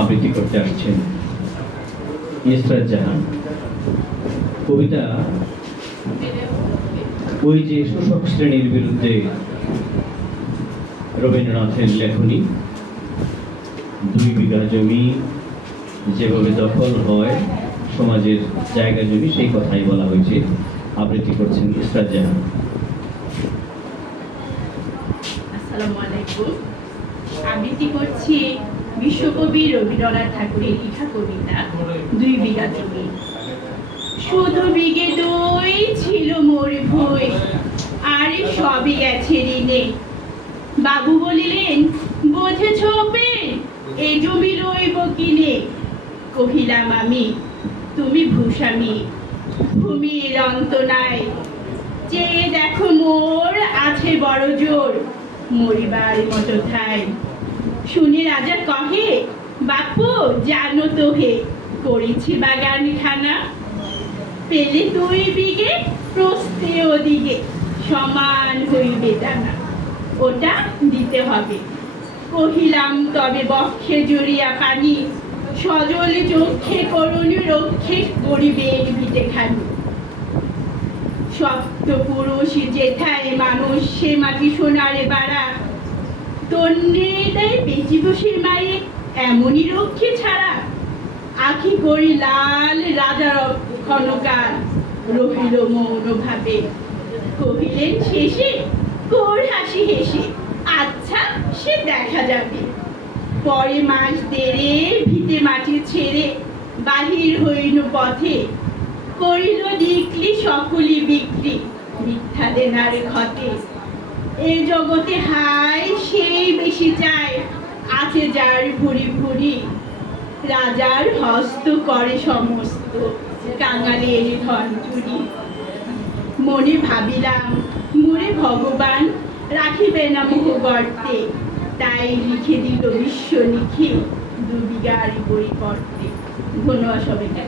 আবৃত্তি করতে আসছেন ইসরাত জাহান। কবিতা ওই যে শোষক শ্রেণীর বিরুদ্ধে রবীন্দ্রনাথের লেখনী, 2 বিঘা জমি যেভাবে দখল হয় সমাজের জায়গা জমি, সেই কথাই বলা হয়েছে। আবৃত্তি করছেন ইসরাত জাহান। আসসালামু আলাইকুম। আবৃত্তি করছি বিশ্বকবি রবীন্দ্রনাথ ঠাকুরের লেখা কবিতা 2 বিঘা জমি। শুধু বিঘে 2 ছিল মোর ভুই, আর সবই গেছে ঋণে। বাবু বলিলেন, বোঝেছ পেন, এই জমি রইব কিনে। কহিলাম আমি, তুমি ভূস্বামী, ভূমির অন্ত নাই। চেয়ে দেখো মোর আছে বড় জোর, মরিবার মতো ঠাই। শুনে রাজা কহে, বাপু জানো তো হে, করেছি বাগান খানা। পেলে 2 বিঘে প্রস্থে ওদিকে, সমান হইবে দানা। ওটা দিতে হবে। কহিলাম তবে বক্ষে জড়িয়া পানি, সজলে চক্ষে করুণী রক্ষে গরিবের ভিটে খানি। সপ্ত পুরুষ যেথায় মানুষ, সে মাটি সোনারে বাড়া। তন্নে দেয় বেঁচে বসে মায়ে, এমনই রক্ষে ছাড়া। আখি করি লাল রাজার ক্ষণকাল, রহিল মৌন ভাবে। কহিলেন শেষে, কোর হাসি হেসে, আচ্ছা সে দেখা যাবে। পরে মাস দেড়ে ভিটে মাটি ছেড়ে বাহির হইল পথে। করিল ডিকলি সকলি বিক্রি, মিথ্যা দেনার ক্ষতে। এ জগতে হাই সেই বেশি চায়, আছে যার ভুরি ভুরি। রাজার হস্ত করে সমস্ত, কাঙালের ধন চুরি। মনে ভাবিলাম, মোরে ভগবান রাখিবে না মুখ গর্তে। তাই লিখে দিল বিশ্ব লিখে 2 বিঘার পরিবর্তে। ধন্যবাদ সবাইকে।